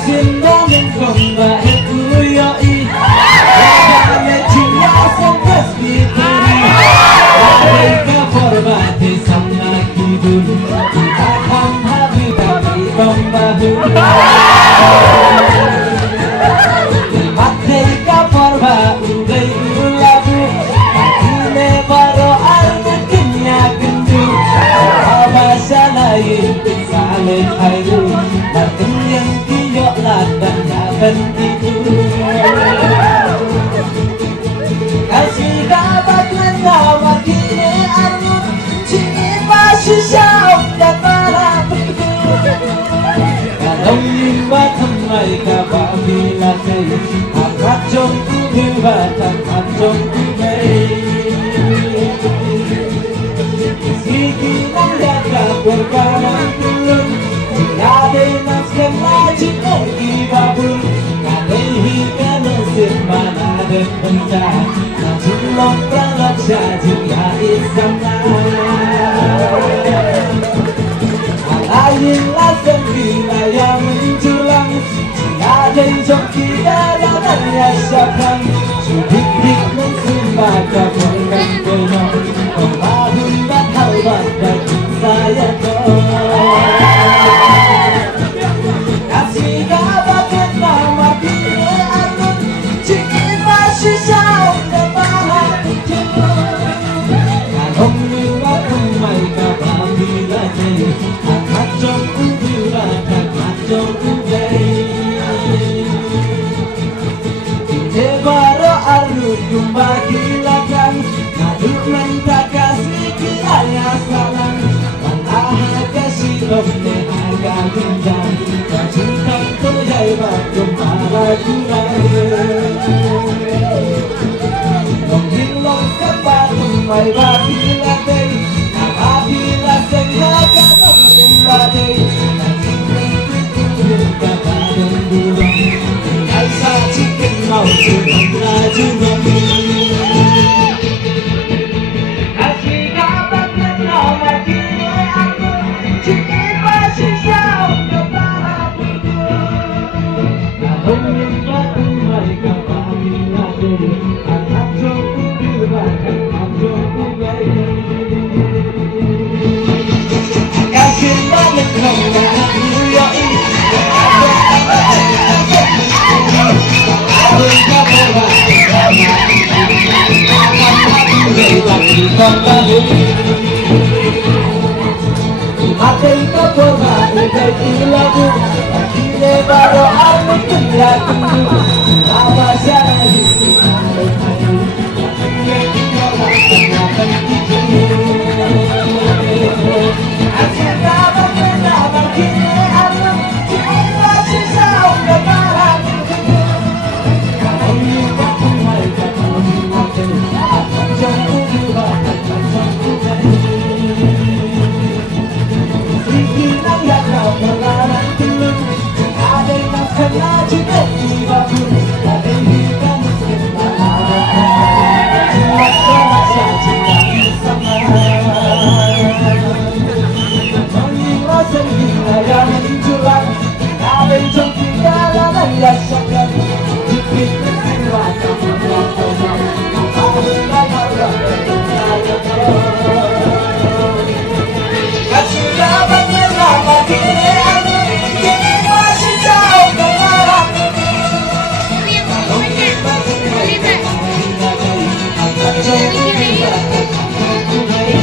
Kasindangan kong bahit uyoi Lagamit cinta sangkas diteri Wadai ka forbati sangat hidun Kita kam habibat ikong bahu Wadai ka forba ugai ulabu Kine baro armukinya gendu Abasa lain salin hairu Makin yang kiyok ladang yaban itu Kasih dapat menawar kini armut Cini masih syauh dan marah Kalau nimba temai kapal bila kaya Akat jongku dibatan jong kubai Siki nang jaga berkawan turun Tiada nasken lajik oki babun Kadehi kanosir mana dan pencah Najib lomprang laksa juga isana Alayin lasen bila yang menjulang Tiada joki dalam yasakan Sudik-dik mensumbah kaburkan kono Pembahun dan halbat daging saya Kasih dapat nama kini arun Cikin masih syauh dan mahal Kalau miwak kumai kapal bila jai Amat jom ubila amat jom ubai Kini baru arun kumbagi lagan Naduk mentah kasih kiranya salang Walaha kasih omne agak gendang Kacintang toyai bakum malah kurang Longging long sepatung mai bagi latei Apabila sengaja nongeng badai Kacintang tuturin kabadan burung Kaisa cikin mau turun laju nongeng Makai ka forma ugai ilabu Kine baro armut kenya kendu Abasa hidup alai hayu Kine kiyok ladang Asyik dapat menawar kine armut Cini masih syauh dan marah Kalau miwak kumai kapal bila kaya Akan jangku diwa akan jangku bayi Ikinang yakau perlahan telur Ada yang kena juga di babur Ada yang miskin malah Cuma kerasa cinta bersama Mengilah sendiri yang menjulang Ada yang jongki dalam yasakan Dikit bersiwa kamu yang konyol Ada yang marah Kasih dapat menama kini arun Kini masih jauh dan marah Kalau kita kembali ke kembali Akan jauh kita akan kembali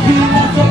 Bila